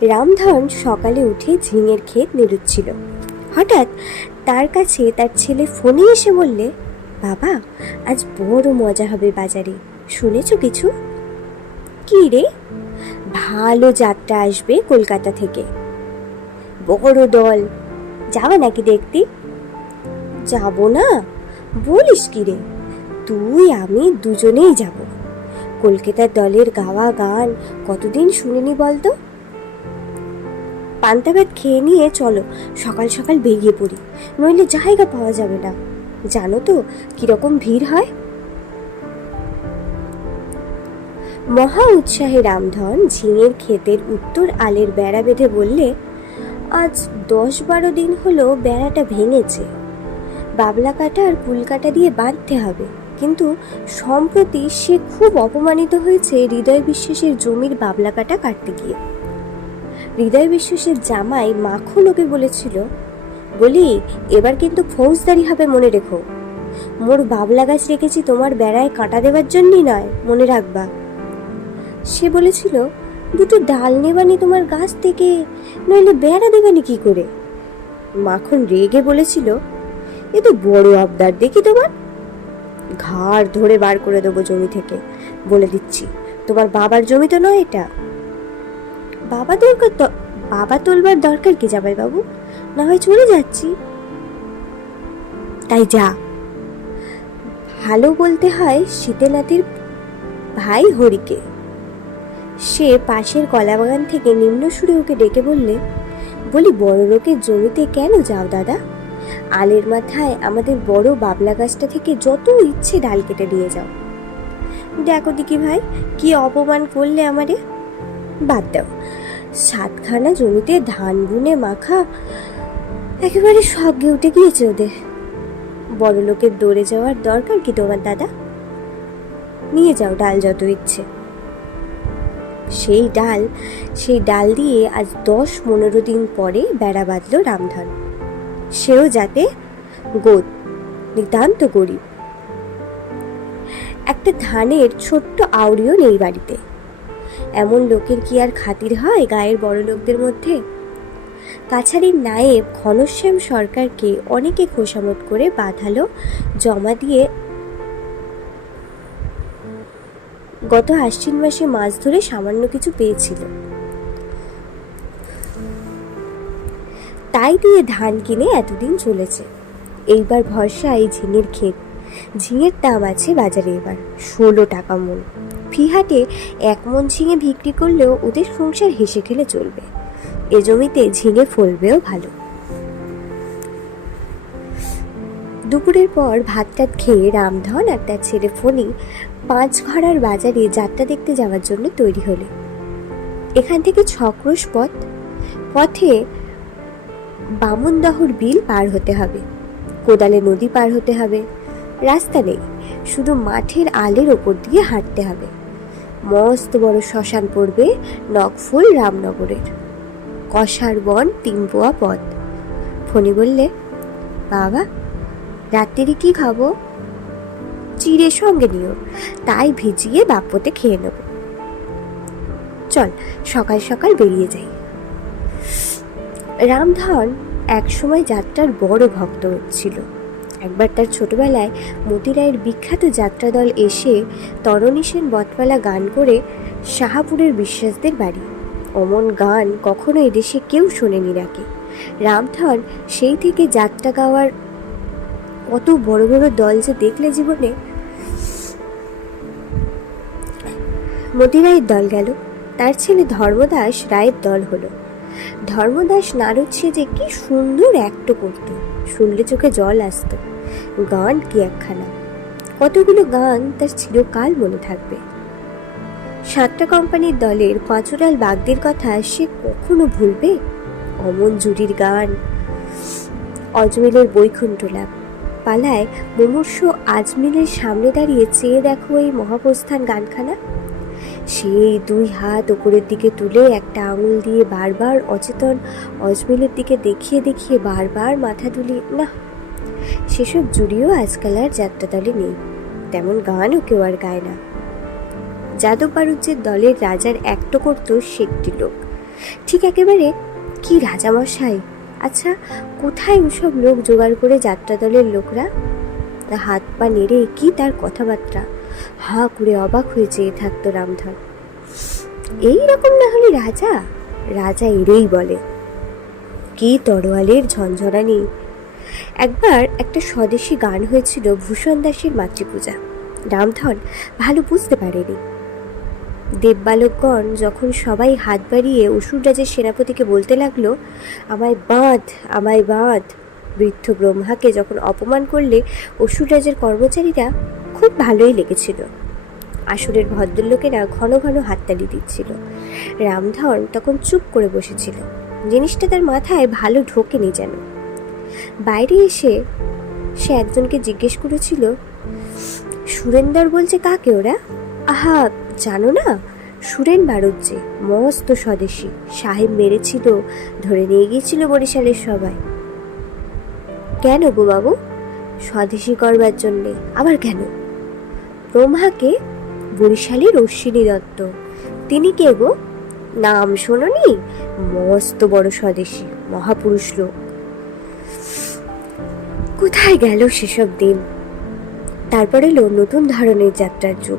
রামধন সকালে উঠে ঝিঙের ক্ষেত নেড়ুচ্ছিল হঠাৎ তার কাছে তার ছেলে ফোনে এসে বললে, বাবা, আজ বড় মজা হবে বাজারে। শুনেছ কিছু? কি রে? ভালো যাত্রা আসবে কলকাতা থেকে। বড় দল। যাবে নাকি দেখতে? যাব না? বলিস কি রে? তুই, আমি দুজনেই যাব। কলকাতার দলের গাওয়া গান কতদিন শুনিনি বলতো? পান্তা ভাত খেয়ে নিয়ে চলো, সকাল সকাল বেরিয়ে পড়ি। নইলে জায়গা পাওয়া যাবে না। জানো তো কীরকম ভিড় হয়? মহা উৎসাহে রামধন ঝিঙের ক্ষেতের উত্তর আলের বেড়া বেঁধে বললে, আজ দশ বারো দিন হলো বেড়াটা ভেঙেছে। বাবলা কাটা আর কুল কাটা দিয়ে বাঁধতে হবে। কিন্তু সম্প্রতি সে খুব অপমানিত হয়েছে হৃদয় বিশ্বাসের জমির বাবলা কাটা কাটতে গিয়ে। হৃদয় বিশ্বাসের জামাই মাখন ওকে বলেছিল, বলি, এবার কিন্তু ফৌজদারি হবে মনে রেখো। মোর বাবলা গাছ রেখেছি তোমার বেড়ায় কাটা দেওয়ার জন্যই নয়, মনে রাখবা। সে বলেছিল, দুটো ডাল নেবানি তোমার গাছ থেকে, নইলে বেড়া দেবানি কি করে? মাখন রেগে বলেছিল, এ তো বড় আবদার, দেখি তোমার। ঘাড় ধরে বার করে দেবো জমি থেকে, বলে দিচ্ছি, তোমার বাবার জমি তো নয় এটা। বাবা দরকার বাবা তোলবার দরকার কি যাবাই বাবু না হয় চলে যাচ্ছি। তাই যা। ভালো বলতে হয় শীতেনাতির ভাই হরিকে। সে পাশের কলাবাগান থেকে নিম্ন সুরে ওকে ডেকে বললে, বলি বড় লোকের জমিতে কেন যাও দাদা? আলের মাথায় আমাদের বড় বাবলা গাছটা থেকে যত ইচ্ছে ডাল কেটে দিয়ে যাও। দেখো দিকি ভাই, কি অপমান করলে আমারে? বাদ দাও। সাতখানা জমিতে ধান বুনে মাখা একেবারে স্বর্গে উঠে গিয়েছে ওদের। বড় লোকের দৌড়ে যাওয়ার দরকার কি তোমার দাদা? নিয়ে যাও ডাল যত ইচ্ছে। সেই ডাল সেই ডাল দিয়ে আজ দশ পনেরো দিন পরে বেড়া বাঁধল রামধন। সেও যাতে গোদ, নিতান্ত গরিব। একটা ধানের ছোট্ট আউরিও নেই বাড়িতে। এমন লোকের কি আর খাতির হয় গায়ের বড় লোকদের মধ্যে? কাছারির নায়েব ঘনশ্যাম সরকারকে অনেকে খোসামত করে বাঁধালো, জমা দিয়ে গত আশ্বিন মাসে মাছ ধরে সামান্য কিছু পেয়েছিল। তাই দিয়ে ধান কিনে এতদিন চলেছে। এইবার ভরসা এই ঝিঙের ক্ষেত। ঝিঙের দাম আছে বাজারে এবার ষোলো টাকা মন। ফিহাটে এক মন ঝিঙে বিক্রি করলেও ওদের সংসার হেসে খেলে চলবে। এ জমিতে ঝিঙে ফলবেও ভালো। দুপুরের পর ভাত টাত খেয়ে রামধন আর তার ছেলে ফণি পাঁচ ঘরার বাজারে যাত্রা দেখতে যাওয়ার জন্য তৈরি হলে। এখান থেকে ছক্রোশ পথ। পথে বামনদহর বিল পার হতে হবে। কোদালে নদী পার হতে হবে। রাস্তা নেই। শুধু মাঠের আলের ওপর দিয়ে হাঁটতে হবে। মস্ত বড় শ্মশান পড়বে নকফুল রামনগরের। কষার বন তিন পোয়া পথ। ফণি বললে, বাবা, রাত্রিরে কি খাব? চিড়ে সঙ্গে নিও, তাই ভিজিয়ে বাপ্পতে খেয়ে নেব। চল, সকাল সকাল বেরিয়ে যাই। রামধন একসময় যাত্রার বড় ভক্ত ছিল। একবার তার ছোটবেলায় মতিরায়ের বিখ্যাত যাত্রা দল এসে তরণী সেন বটপালা গান করে শাহাপুরের বিশ্বাসদের বাড়ি। অমন গান কখনো এদেশে কেউ শোনেনি নাকি। রামধন সেই থেকে যাত্রা গাওয়ার কত বড় বড় দল যে দেখলে জীবনে। মতিরায়ের দল গেল। তার ছেলে ধর্মদাস রায়ের দল হলো। ধর্মদাস নারদ সেজে কি সুন্দর অ্যাক্ট করতো। শুনলে চোখে জল আসতো। গান কি একখানা? কতগুলো গান তার চিরকাল মনে থাকবে। সাতটা কোম্পানির দলের পাঁচুরাল বাগদের কথা সে কখনো ভুলবে? অমন জুরির গান। অজমিলের বৈকুণ্ঠ লাভ। পালায় মুমূর্ষ আজমিলের সামনে দাঁড়িয়ে চেয়ে দেখো এই মহাপ্রস্থান গানখানা। সেই দুই হাত ওপরের দিকে তুলে একটা আঙুল দিয়ে বারবার অচেতন অজমিলের দিকে দেখিয়ে দেখিয়ে বারবার মাথা তুলি না সেসব জুড়িও আজকাল আর যাত্রাদলে নেই। তেমন গানও কেউ আর গায় না। যাদব বারুজ্যের দলের রাজার অ্যাক্ট করতো সে একটি লোক। ঠিক একেবারে, কি রাজামশাই আচ্ছা কোথায় ওসব লোক জোগাড় করে যাত্রা দলের লোকরা হাত পা নেড়ে কি তার কথাবার্তা? হা করে অবাক হয়ে চেয়ে থাকতো রামধন। এই রকম না হলে রাজা? রাজা এরেই বলে। কি তরোয়ালের ঝনঝনানি একবার একটা স্বদেশী গান হয়েছিল ভূষণ দাসের মাতৃপূজা। রামধন ভালো বুঝতে পারেনি। দেববালকগণ যখন সবাই হাত বাড়িয়ে অসুররাজের সেনাপতিকে বলতে লাগল, আমায় বাঁধ আমায় বাঁধ। বৃদ্ধ ব্রহ্মাকে যখন অপমান করলে অসুররাজের কর্মচারীরা খুব ভালোই লেগেছিল। আসুরের ভদ্রলোকেরা ঘন ঘন হাততালি দিচ্ছিল। রামধন তখন চুপ করে বসেছিল। জিনিসটা তার মাথায় ভালো ঢোকেনি যেন। বাইরে এসে সে একজনকে জিজ্ঞেস করেছিল, সুরেন্দর বলছে কাকে ওরা? আহা, জানো না, সুরেন বাড়ুজ্জে মস্ত স্বদেশী। সাহেব মেরেছিল, ধরে নিয়ে গিয়েছিল বরিশালের সবাই। কেন গো বাবু? স্বদেশী করবার জন্যে। আবার কেন? ব্রহ্মাকে বরিশালের অশ্বিনী দত্ত। তিনি কে গো নাম শোনি মস্ত বড় স্বদেশী, মহাপুরুষ লোক। কোথায় গেল সেসব দিন? তারপর এলো নতুন ধরনের যাত্রার যুগ।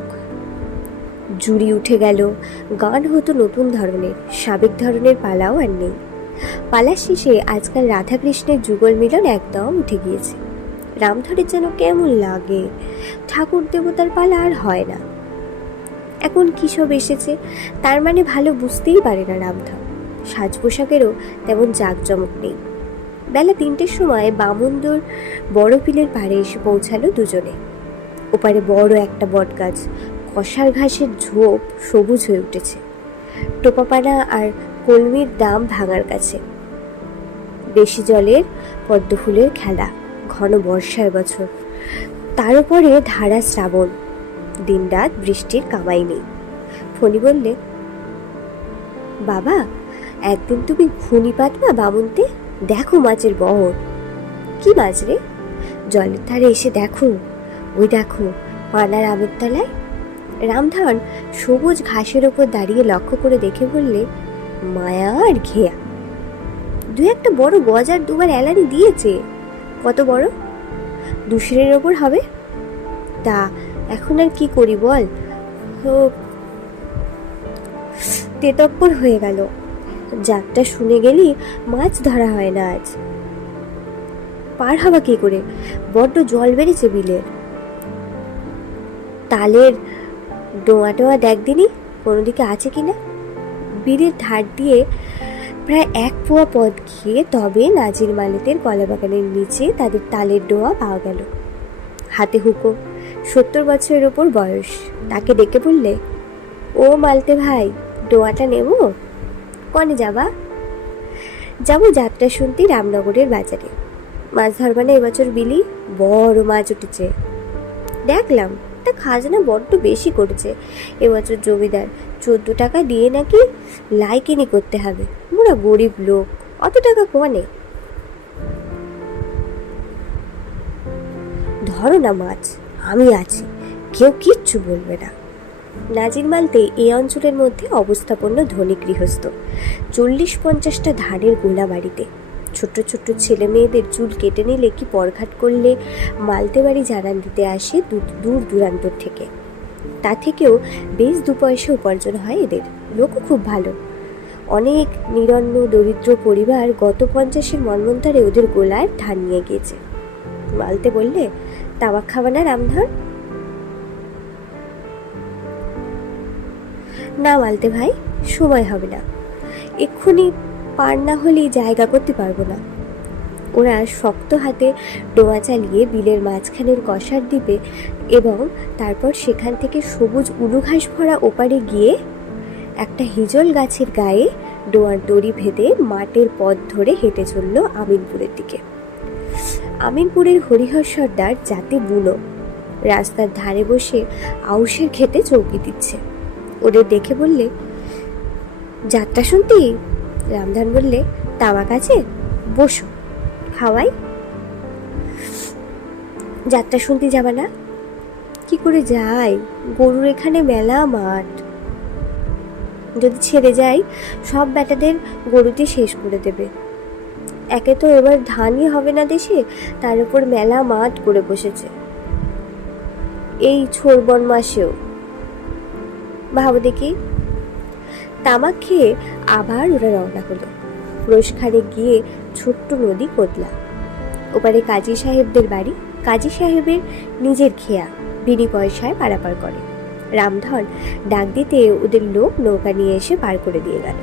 জুড়ি উঠে গেল, গান হতো নতুন ধরনের, সাবেক ধরনের পালাও আর নেই। পালা শেষে আজকাল রাধাকৃষ্ণের যুগল মিলন একদম উঠে গিয়েছে। রামধরের যেন কেমন লাগে। ঠাকুর দেবতার পালা আর হয় না। এখন কী সব এসেছে, তার মানে ভালো বুঝতেই পারে না রামধর সাজ পোশাকেরও তেমন জাঁকজমক নেই। বেলা তিনটের সময় বামুন্দর বড় পিলের পাড়ে এসে পৌঁছালো দুজনে। ওপারে বড় একটা বটগাছ, কষার ঘাসের ঝোপ সবুজ হয়ে উঠেছে। টোপাপানা আর কলমির দাম ভাঙার কাছে। বেশি জলের পদ্ম ফুলের খেলা। ঘন বর্ষার বছর তার উপরে ধারা শ্রাবণ। দিনরাত বৃষ্টির কামাই নেই। ফণি বললে, বাবা, একদিন তুমি ঘুনি পাতবা বামুনতে? দেখো মাছের বহর। কি মাছ রে? জলের ধারে এসে দেখো। ওই দেখো, পানার আমের তলায়। রামধন সবুজ ঘাসের ওপর দাঁড়িয়ে লক্ষ্য করে দেখে বললে, মায়া আর ঘেয়া। দু একটা বড় গজার দুবার এলানি দিয়েছে। কত বড়? দুশিরের ওপর হবে? তা এখন আর কি করি বল? তো তেতপ্পর হয়ে গেল। যাকটা শুনে গেলি মাছ ধরা হয় না আজ। পার হওয়া কি করে? বড্ড জল বেড়েছে বিলের। তালের ডোয়া টোয়া দেখ দিনি, কোনো দিকে আছে কি না? বিলের ধার দিয়ে প্রায় এক পোয়া পথ গিয়ে তবে নাজির মালিতের কলাবাগানের নিচে তাদের তালের ডোয়া পাওয়া গেল। হাতে হুকো, সত্তর বছরের ওপর বয়স। তাকে ডেকে বললে, ও মালতে ভাই, ডোয়াটা নেব? কনে যাবা? যাব যাত্রা শুনতে রামনগরের বাজারে। মাছ ধরবা না এবছর বিলি, বড় মাছ উঠেছে। দেখলাম, তা খাজনা বড্ড বেশি করেছে। এবছর জমিদার চোদ্দ টাকা দিয়ে নাকি লাইকিনি করতে হবে। মোরা গরিব লোক, অত টাকা কনে ধরো না মাছ, আমি আছি, কেউ কিচ্ছু বলবে না। নাজির মালতে এই অঞ্চলের মধ্যে অবস্থাপন্ন ধনী গৃহস্থ, চল্লিশ পঞ্চাশটা ধানের গোলা বাড়িতে। ছোট্ট ছোট্ট ছেলে মেয়েদের চুল কেটে নিলে কি পরঘাট করলে মালতে বাড়ি জানান দিতে আসে দূর দূর দূরান্তর থেকে। তা থেকেও বেশ দু পয়সা উপার্জন হয় এদের। লোকও খুব ভালো। অনেক নিরন্ন, দরিদ্র পরিবার গত পঞ্চাশের মন্বন্তরে ওদের গোলায় ধান নিয়ে গিয়েছে। মালতে বললে তামাক খাওয়া না রামধন? না মালতে ভাই, সময় হবে না। এক্ষুনি পার না হলেই জায়গা করতে পারব না। ওরা শক্ত হাতে ডোয়া চালিয়ে বিলের মাঝখানের কষার দ্বীপে এবং তারপর সেখান থেকে সবুজ উলু ঘাস ভরা ওপারে গিয়ে একটা হিজল গাছের গায়ে ডোয়ার দড়ি ভেদে মাটির পথ ধরে হেঁটে চলল আমিনপুরের দিকে। আমিনপুরের হরিহর সর্দার যাতে বুনো, রাস্তার ধারে বসে আউশের খেতে চৌকি দিচ্ছে। ওদের দেখে বললে, যাত্রা শুনতি? রামধান বললে তামাক আছে, বসো। খাওয়াই? যাত্রা শুনতে যাবা না? কি করে যাই? গরুর এখানে মেলা মাঠ। যদি ছেড়ে যাই, সব বেটাদের গরুতে শেষ করে দেবে। একে তো এবার ধানই হবে না দেশে, তার উপর মেলা মাঠ করে বসেছে। এই ছোড়বন মাসেও। ভাবো দেখি, তামাক খেয়ে আবার ওরা রওনা হলো। রোজখানে গিয়ে ছোট্ট নদী কোদলা ওপারে কাজী সাহেবদের বাড়ি। কাজী সাহেবের নিজের খেয়া, বিনি পয়সায় পারাপার করে। রামধন ডাক দিতে ওদের লোক নৌকা নিয়ে এসে পার করে দিয়ে গেল।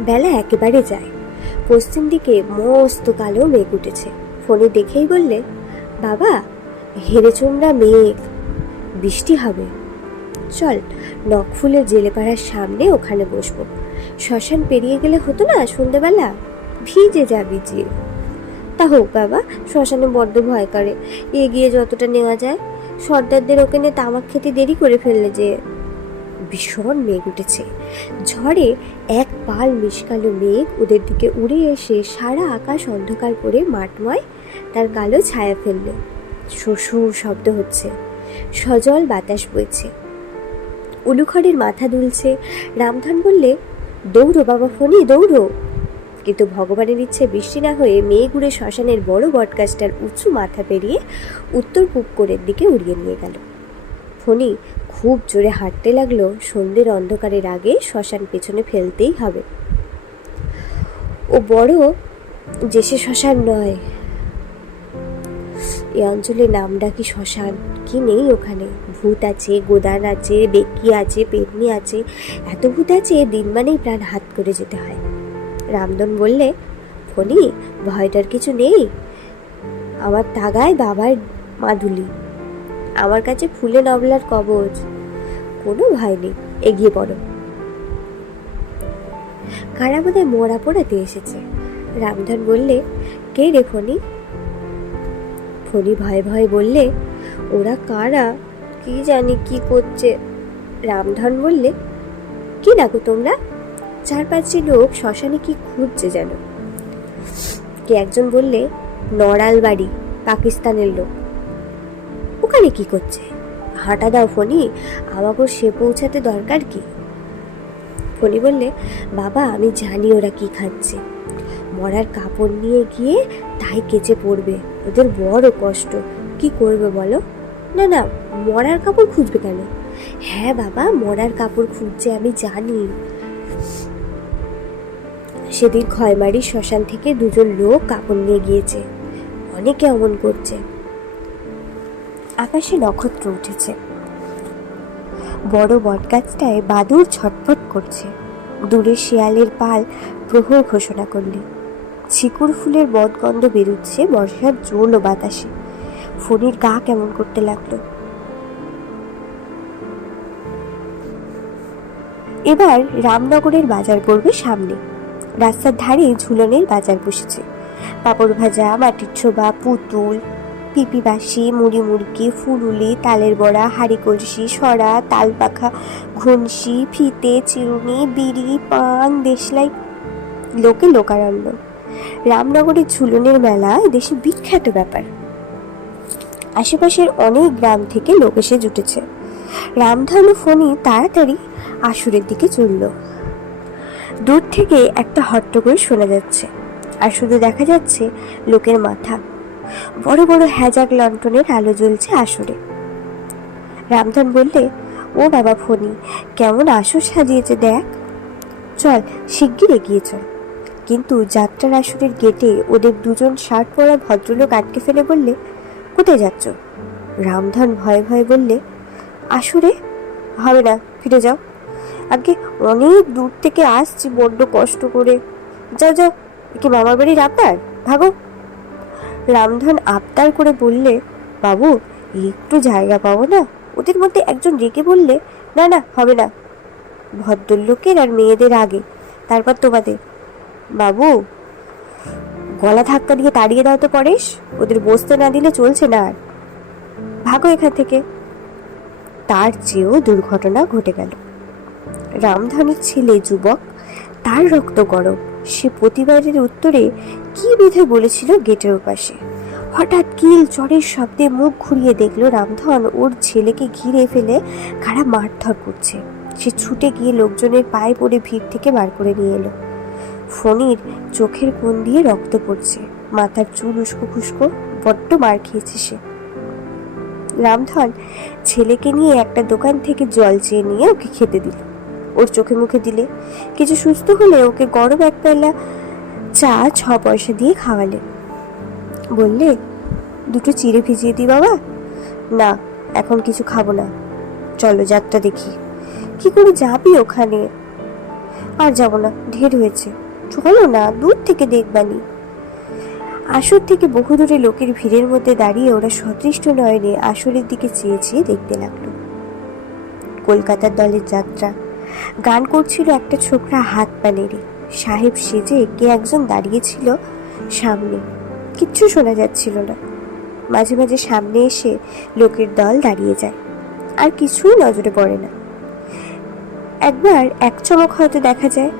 বেলা একেবারে যায়। পশ্চিম দিকে মস্ত কালো মেঘ উঠেছে। ফোনে দেখেই বললে, বাবা হেরে চোমরা মেঘ। বৃষ্টি হবে। চল, নখফুলের জেলেপাড়ার সামনে ওখানে বসবো। শ্মশান পেরিয়ে গেলে হতো না সন্ধেবেলা? ভিজে যাবি যে তা হোক বাবা, শ্মশানে বড্ড ভয় করে। এগিয়ে যতটা নেওয়া যায়, সর্দারদের ওখানে তামাক খেতে দেরি করে ফেললে যে। ভীষণ মেঘ উঠেছে। ঝড়ে এক পাল মিশকালো মেঘ ওদের দিকে উড়ে এসে সারা আকাশ অন্ধকার করে মাঠময় তার কালো ছায়া ফেলল। শ্বশুর শব্দ হচ্ছে। সজল বাতাস বইছে। উলুখড়ের মাথা দুলছে। রামধন বললে, দৌড়ো বাবা ফণি, দৌড়ো। কিন্তু ভগবানের ইচ্ছে বৃষ্টি না হয়ে মেঘ উড়ে শ্মশানের বড় বটগাছটার উঁচু মাথা পেরিয়ে উত্তর পূব কোণের দিকে উড়িয়ে নিয়ে গেল। ফণি খুব জোরে হাঁটতে লাগল, সন্ধ্যের অন্ধকারের আগে শ্মশান পেছনে ফেলতেই হবে। ও বড় যে সে শ্মশান নয়। এই অঞ্চলের নাম ডাকি শ্মশান। কি নেই ওখানে? ভূত আছে, গোদান আছে বেকি আছে, পেতনি আছে। এত ভূত আছে, দিন মানেই প্রাণ হাত করে যেতে হয়। রামদন বললে, ফণি, ভয়টার কিছু নেই? আমার তাগায় বাবার মাদুলি। আমার কাছে ফুলে নবলার কবচ কোনো ভয় নেই। এগিয়ে পড়ো। কারা বোধহয় মরা পোড়াতে এসেছে? রামধন বললে, কে রে ফণি? ফণি ভয়ে ভয়ে বললে, ওরা কারা? কি জানি কি করছে? রামধন বললে, কি ডাকো তোমরা? চার পাঁচটি লোক শ্মশানে কি খুঁজছে যেন? কে একজন বললে, নড়াল বাড়ি, পাকিস্তানের লোক। ওখানে কি করছে? হাঁটা দাও ফণি আমাকে সে পৌঁছাতে দরকার কি? ফণি বললে, বাবা, আমি জানি ওরা কি খাচ্ছে। মরার কাপড় নিয়ে গিয়ে তাই কেচে পড়বে। ওদের বড় কষ্ট। কি করবে বলো? না না, মরার কাপড় খুঁজবে কেন? হ্যাঁ বাবা, মরার কাপড় খুঁজছে, আমি জানি। সেদিন খয়মারি শ্মশান থেকে দুজন লোক কাপড় নিয়ে গিয়েছে। অনেকে অমন করছে। আকাশে নক্ষত্র উঠেছে। বড় বটগাছটায় বাদুর ছটফট করছে। দূরে শিয়ালের পাল প্রহর ঘোষণা করলে। ছিকুর ফুলের বদগন্ধ বেরুচ্ছে বর্ষার জোল ও বাতাসে। ফণির গা কেমন করতে লাগল। এবার রামনগরের বাজার পড়বে সামনে। রাস্তার ধারে ঝুলনের বাজার বসেছে। পাপড় ভাজা, মাটির ছোবা, পুতুল পিপি বাসি মুড়ি মুড়কি, ফুলুলি, তালের বড়া, হাড়ি কলসি, সরা, তাল পাখা, ঘুনসি, ফিতে, চিরুনি, বিড়ি, পান, দেশলাই। লোকে লোকারণ্য। রামনগরের ঝুলনের মেলা দেশে বিখ্যাত ব্যাপার। আশেপাশের অনেক গ্রাম থেকে লোক এসে জুটেছে। রামধনু ফণি তাড়াতাড়ি আসুরের দিকে চলল। দূর থেকে একটা হট্টগোল শোনা যাচ্ছে, আর শুধু দেখা যাচ্ছে লোকের মাথা। বড় বড় হ্যাজাক লন্ঠনের আলো জ্বলছে আসরে। রামধন বললে, ও বাবা ফণি, কেমন আসর সাজিয়েছে দেখ। চল, শিগগির এগিয়ে চল। কিন্তু যাত্রার আসরের গেটে ওদের দুজন শার্ট পরা ভদ্রলোক আটকে ফেলে বললে, কোথায় যাচ্ছ? রামধন ভয়ে ভয়ে বললে, আসরে? হবে না, ফিরে যাও। আগে অনেক দূর থেকে আসছি, বড্ড কষ্ট করে। যাও যাও কি মামার বাড়ির আপনার ভাগো। রামধন আবদার করে বললে, বাবু, একটু জায়গা পাবো না? ওদের মধ্যে একজন রেগে বললে, না না, হবে না। ভদ্রলোকের আর মেয়েদের আগে, তারপর তোমাদের। বাবু, গলা ধাক্কা দিয়ে তাড়িয়ে দাও তো পরেশ, ওদের বসতে না দিলে চলছে না আর। ভাগো এখান থেকে। তার চেয়েও দুর্ঘটনা ঘটে গেল। রামধনের ছেলে যুবক, তার রক্ত গরম। সে প্রতিবারের উত্তরে কি বিধে বলেছিল গেটের ওপাশে। হঠাৎ কিল চড়ের শব্দে মুখ ঘুরিয়ে দেখল রামধন ওর ছেলেকে ঘিরে ফেলে কারা মারধর করছে। সে ছুটে গিয়ে লোকজনের পায়ে পড়ে ভিড় থেকে বার করে নিয়ে এলো। ফণির চোখের কোণ দিয়ে রক্ত পড়ছে। মাথার চুল উস্কো খুস্কো, বড্ড মার খেয়েছে সে। রামধন ছেলেকে নিয়ে একটা দোকান থেকে জল চেয়ে নিয়ে ওকে খেতে দিল। ওর চোখে মুখে দিলে। কিছু সুস্থ হলে ওকে গরম এক বেলা চা ছ পয়সা দিয়ে খাওয়ালে। বললে, দুটো চিড়ে ভিজিয়ে দিই বাবা। না, এখন কিছু খাব না। চলো যাত্রা দেখি। কি করে যাবি ওখানে? আর যাব না, ঢের হয়েছে। চলো না, দূর থেকে দেখবানি। আসর থেকে বহু দূরে লোকের ভিড়ের মধ্যে দাঁড়িয়ে ওরা সদৃষ্ট নয়নে আসরের দিকে চেয়ে চেয়ে দেখতে লাগল। কলকাতার দলের যাত্রা। গান করছিল একটা ছোকরা হাত পা সাহেব সেজে কে একজন দাঁড়িয়েছিল সামনে। কিচ্ছু শোনা যাচ্ছিল না। মাঝে মাঝে সামনে এসে লোকের দল দাঁড়িয়ে যায়। আর কিছুই নজরে পড়ে না। একবার এক চমক হয়তো দেখা যায়।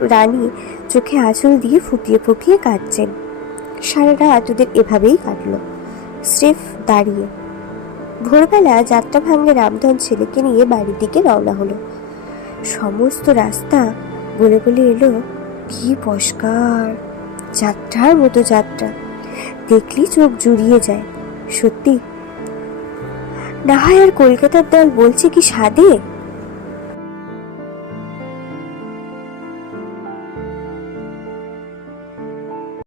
রানী চোখে আঁচল দিয়ে ফুপিয়ে ফুপিয়ে কাঁদছেন। সারা রাত ওদের এভাবেই কাটলো। স্রেফ দাঁড়িয়ে। ভোরবেলা যাত্রা ভাঙলে রামধন ছেলেকে নিয়ে বাড়ির দিকে রওনা হলো। সমস্ত রাস্তা বলে বলে এলো, কি পস্কার যাত্রার মতো যাত্রা। দেখলি চোখ জুড়িয়ে যায়। সত্যি? না হয় আর কলকাতার দল বলছে কি সাদে?